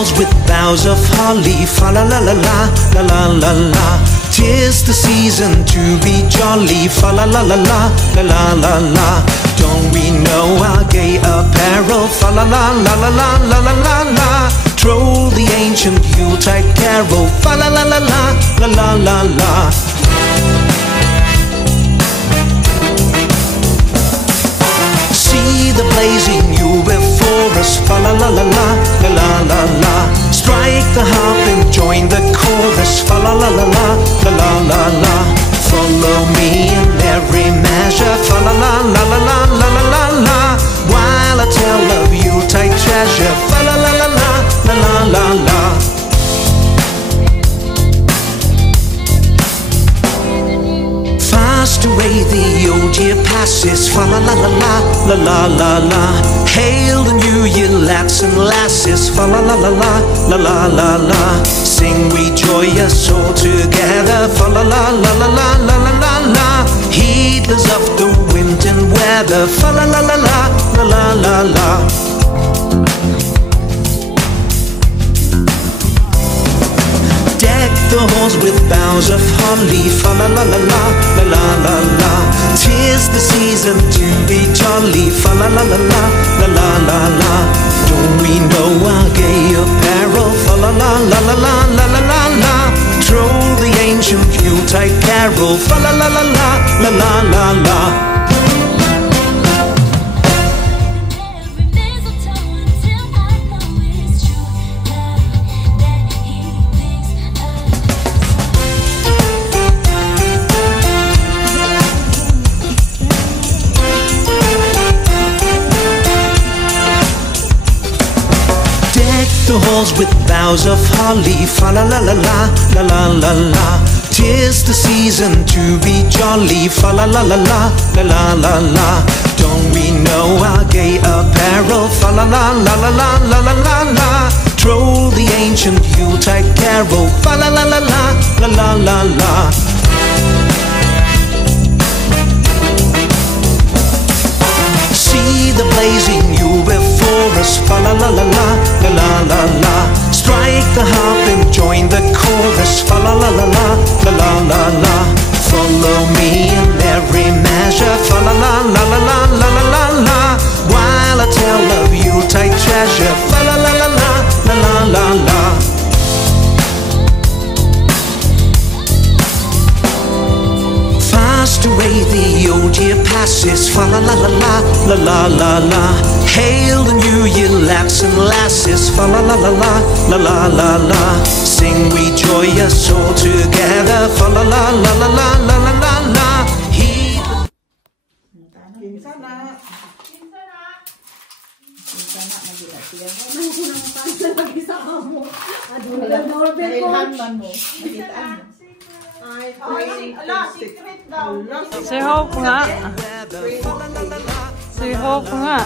halls with boughs of holly, fa la la la la, la la la la. 'Tis the season to be jolly, fa la la la la, la la la la. Don't we know our gay apparel, fa la la la la la, la la la la. Troll the ancient Yuletide carol, fa la la la la, la la la la. See the blazing Yule before us, fa la la la la, la la la la. Strike the harp and join the chorus, fa la la la la, la la la la. Follow me in every measure, fa la la la la la, la la la la. While I tell of Yuletide treasure, fa la la la la, la la la la. Fast away the old year passes, fa la la la la, la la la la. Hail the new year, lads and lasses, fa la la la la, la la la la. Sing we joyous all together, fa la la la la la, la la la la. Heedless of the wind and weather, fa la la la la, la la la la. Deck the halls with boughs of holly, fa la la la la, la la la la. 'Tis the season to be jolly, fa la la la la, la la la la. Don't we know our gay apparel, fa la la la la la, la la la la. Troll the ancient Yuletide carol, fa la la la la, la la la la. The halls with boughs of holly, fa la la la la, la la la la. 'Tis the season to be jolly, fa la la la la, la la la la. Don't we know our gay apparel, fa la la la la la, la la la la. Troll the ancient Yuletide carol, fa la la la la, la la la la. See the blazing Yule before us, fa la la la la, la la la la. Strike the harp and join the chorus, fa la la la la, la la la la. Follow me in every measure, fa la la la la la, la la la la. While I tell of Yuletide treasure, fa la la la la, la la la la. Fast away the old year passes, fa la la la la, la la la la. Hail the new year, lads and lasses, fa la la la la, la la la la. Sing we joyous all together, fa la la la la la, la la la la. Say hope nga. Say hope nga.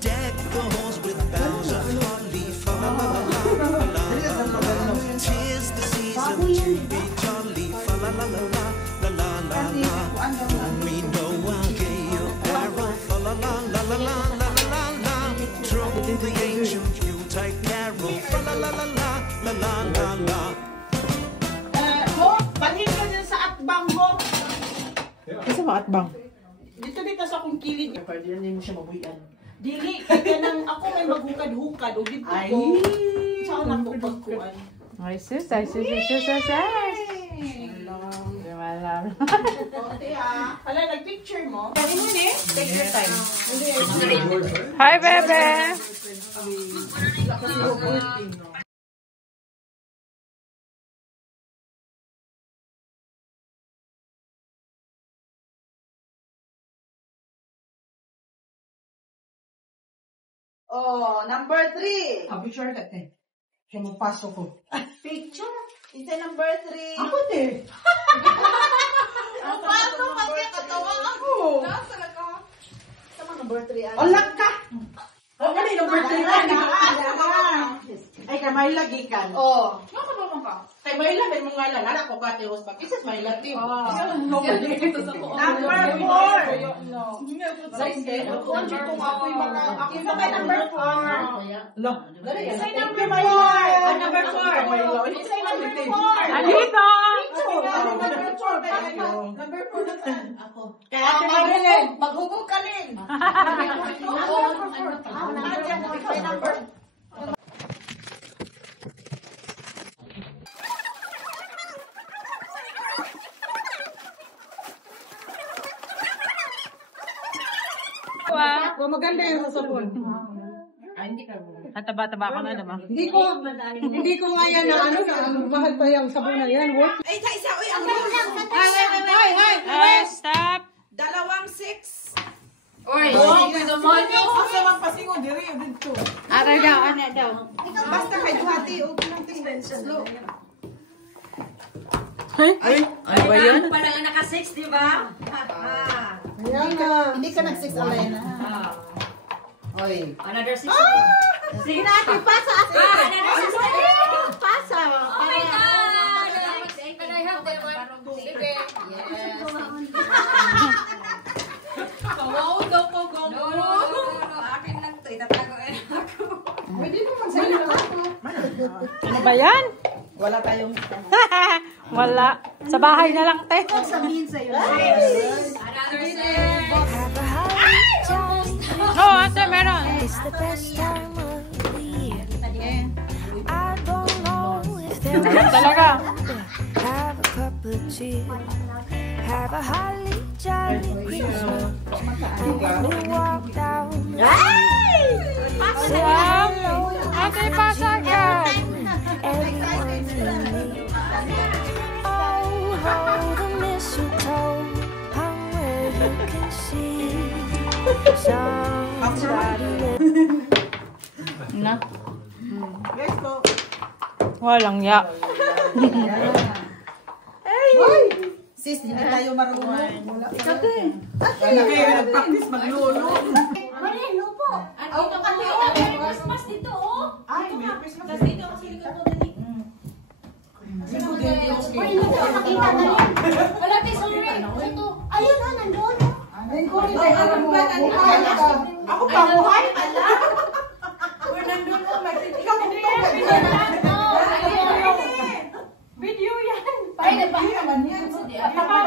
Deck the halls with boughs of holly, fa la la la la, la la la. 'Tis the season to be jolly, fa la la la la, la la la la. We know our gay apparel, fa la la la la la, la la la la. Troll the ancient Yuletide carol, fa la la la la, la la la la. Balhin ka dyan sa atbang mo. Kasi mga atbang. Dito sa akong kilid. Hindi mo siya mabuyan. Dili, kaya nang ako may maghukad-hukad o dito ko. Saan ako pagkuhan? Ay sis, ay sis, ay sis, ay sis. Hindi malam. Hala, nag-picture mo? Kaya mo ni? Take your time. Hi, bebe! Oh, number 3. Picture ka, te. Siya mo pasok ko. Picture? Isa number 3. Ako, te. Paano kasi katawa ako? Nasa na ka? Sama number 3. Olak ka. O, gani, number 3 ka. Ay, kamay lagi ka. Oh. Nga ka ba man ka? Kay Mayla, may mga lalala ko kate host pa. Kisas Mayla, team. Number 4. Ako yung mga number 4. Lo, dali yan. Say number 4. Number 4. Say number 4. Alito! Number 4 na ako. Kaya maghugog ka rin. Maganda yung sabon. At taba-taba ka na naman. Hindi ko nga yan na ano, mahal pa yung sabon na yan. Ay, isa. Uy, ang Ay, stop! 2-6. Oy! Ako sa mga pasingo, diri yung dito. Ara daw, ano daw? Basta kay Duhati, okay lang tingnan. Slow. Ay, ano ba yun? Pala nga naka-6, di ba? Hindi ka nag-6 alay na. Oy. Another 6. Sige na, ate, pasa. Another 6. Pasa. Oh my God! Can I have that one? Sige. Yes. Wow, daw ko gong. No. Akin lang to. Itatagoin ako. Pwede mo magsayo na ako. Ano ba yan? Wala tayong... Wala. Sa bahay na lang, te. Sabihin sa'yo. Another 6. Oo, ate, meron. It's the best time of the year. I don't know if there Meron is talaga. have a cup of tea. Have a holly jolly Christmas. And when we walk down the Wow! Ate, pasagan! everyone in me. Oh, hold the mistletoe hung where you can see somebody. Na? Let's go. Walang ya. Sis, hindi tayo marunong. Ikaw din. Wala kayo nag-practice maglolo. Marino po. Dito kasi, oh, Merry Christmas dito, oh. Ay, may Christmas. Tapos dito kasi likod mo dali. Wala tayo, sorry. Ito. Ayun, nandun. Ako pa, buhay. Ikaw, Video yan. Ay, diba? naman yan.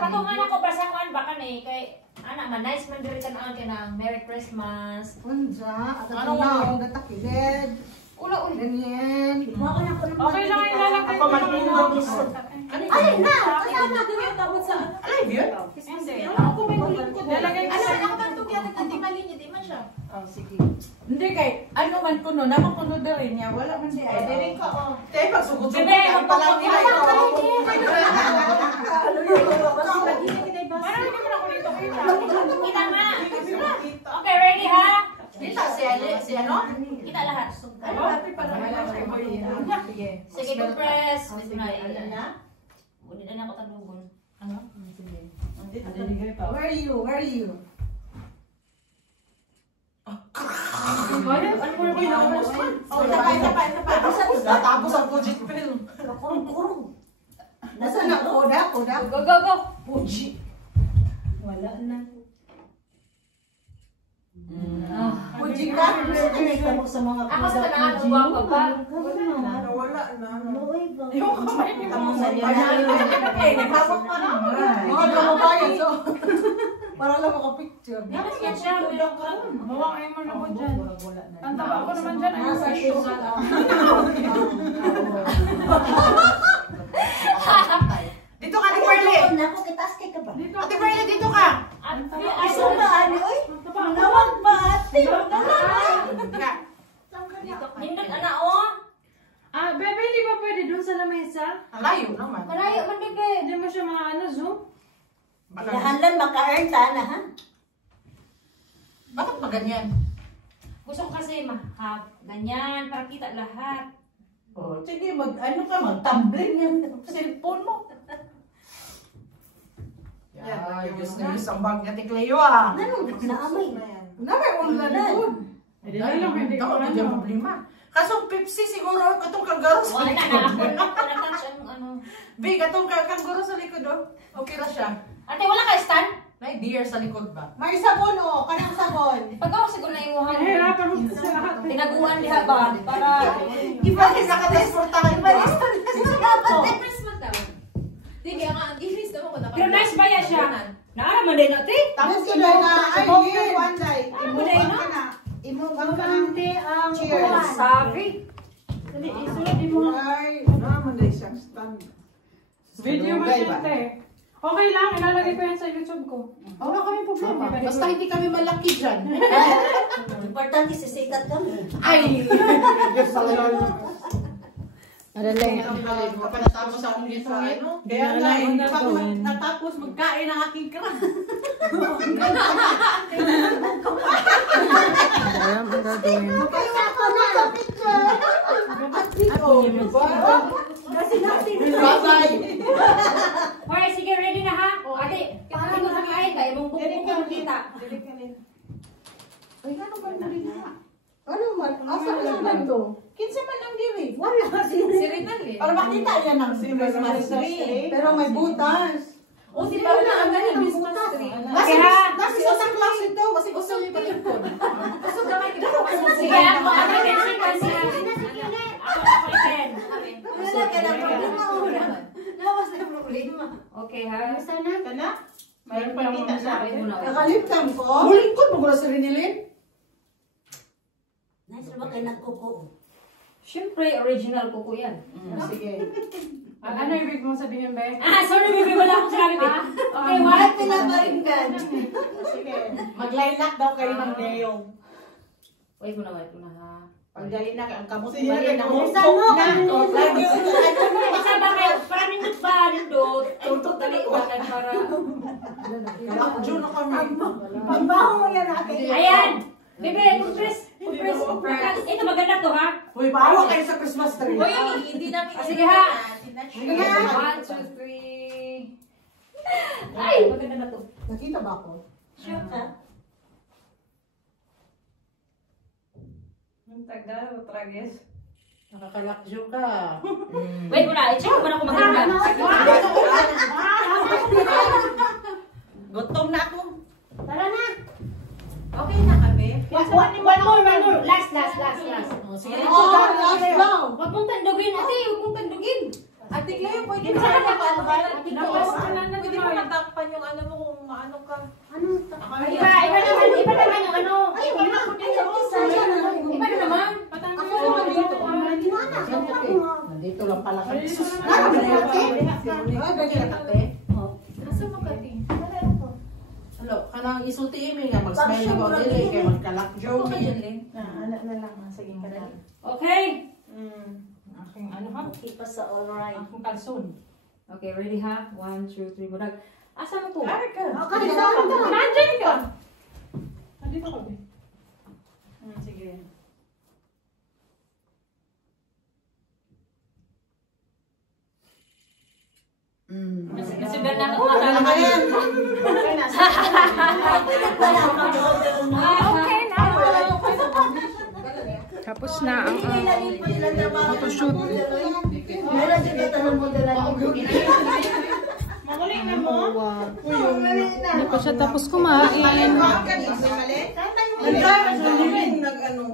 Patungan ako ba sa kuan baka na kay anak man nice man diri kan ang kanang Merry Christmas. Ano ang gatakilid? Ulo ulo. Ganyan. Okay lang yung lalagay Ako mag-inom. Ay na. Kasama din yung tabot sa Alay, yun? Ako may kulit ko. Lalagay ko sa... Ako man to kaya nagdi malinya di man siya. Sige. Hindi kay, ano man kuno, naman kuno na rin niya. Wala man siya. Ay, dirin ka, oh. Tay, pagsugod-sugod Hindi, ka pala nila. Parang hindi mo na ko dito kita. Kita nga. Okay, ready ha? Kita, si ano? Kita lahat. Happy pa naman lang kay Boy. Sige. Sige, go press. Dito na. Gunit na ako talugon. Ano? Sige. Where are you? Where are you? Uy, naubos man. Oh, tapay. Natapos ang Fujit film. Nasaan na? Koda? Go, go, go. Fuji. Wala na. Fuji ka? Ako sa tanaan, uwang ka ba? Wala na. Yung kamay ni mo. Naghawak pa naman. Mga kababayan, so. Para lang makapicture. Dapat yan siya. Mawakay mo na ko dyan. Ang taba ko naman dyan. Ay, sa show. Dito ka, Ate Perle. Ate Perle, dito ka. Hindot ana oh. Bebe, hindi ba pwede dun sa lamesa? Alayo naman. Malayo man bebe. Hindi mo siya maano, zoom? Lahanlan maka-earn sana, ha? Bakit ba ganyan? Gusto ko kasi ganyan para kita lahat. Oh, sige, mag-tumbling yan. Cellphone mo. Ay, Diyos na yung sambag niya, Tikleo, ah. Naamay, ulan doon. Hindi na lang, hindi ko Ako, na hindi problema. Kaso Pepsi siguro, itong kagaros. Wala na ako. itong kangguro sa likod, oh. Okay na siya. Ate, wala ka stand? May deer sa likod ba? May sabon o, kanang sabon. Pag ako siguro na imuhan. Hirapan mo sa lahat. Tinaguan diha ba? Para... Iba din nakatransportahan ba? Pero nice ba yan siya? Naaraman din natin. Tapos ilo na, ay, year, one day. Imo ka na. Imo ka na. Cheers. Sabi. Dali, isunod mo. Ay, Naman din siyang stand. Video mo siya, te. Okay lang, ilalagay ko yan sa YouTube ko. Wala kami problema. Basta hindi kami malaki dyan. Importante sisikat kami. Ay! Yes, salamat. Madali. Kapag natapos akong dito, ano? Kaya nga, pag natapos magkain ang aking krab. Alam ang gagawin. Kaya ako na, picture. Bye-bye! Hoy, sige, ready na ha? Ate, hindi ko sakain ka. Ibang bukbuk ko kita. Ay, ano ba na rin na? Ano man? Asa ka naman to? Kinsa man ang diri? Wala kasi. Para makita yan ang Christmas tree. Pero may butas. O, si Paula na ang ganyan Christmas tree. Okay ha? Nasa isang klase ito. Kasi gusto niyo palipon. Gusto gamay kita. Sige, ako. Ako din. Ako din. Wala ka na problema. Lawas na problema. Okay ha? Kana? Mayroon pa kita siya. Nakalimtam ko. Huling ko, magula sa Rinilin. Nice ba kayo nagkuko? Siyempre, original kuko yan. Sige. Ano ibig mo sabihin, Be? Sorry, baby. Wala akong sinabi, baby. Okay, Ay, what? pinabaringgan. Sige. Mag-line up daw kayo ng Neo. Wait mo na ha. Pagdali na ang kamot Sige, ba rin? bilisan mo, Lagi. Isa ba kayo? Para minutes ba nito? Tuntok dali. Wakan para... June na kami. Pagbaho mo yan natin. Ayan! Bebe, pupres. Ito maganda to ha? Uy, maawa kayo sa Christmas tree. Hindi namin Sige ha? Sige. 1, 2, 3. Ay! Maganda na to. Nakita ba ako? Sure ka? Tagal, tragis. Nakakalakjo ka. Wait muna, i-check mo na kung maganda. Gutom na ako. Tara na. Okay na kami. One more. Last. Sige. Huwag mong tandugin, ate. Huwag mong tandugin. Ate Cleo, pwede Kinsa mo na na Pwede mo natakpan yung ano mo kung maano ka. Iba naman yung ano. Ay, wala ko din yung isa. Iba na naman. Patanggal Ako naman dito. Nandito lang pala kayo. Hello, kanang isulti imi nga mag-smell na ko dili kay magkalakjo. Okay. Aking ano ha? Keep us all right. Aking kalson. Okay, ready ha? 1, 2, 3, budag. Asa mo to? Ari ka. Nandyan ka. Nandito ka, Be. Sige. Kasi ganda ko makakala. Okay na. Tapos na ang photoshoot. Meron din ito ng modelan. Makuling na mo. Hindi pa siya tapos kumain. Nag-ano.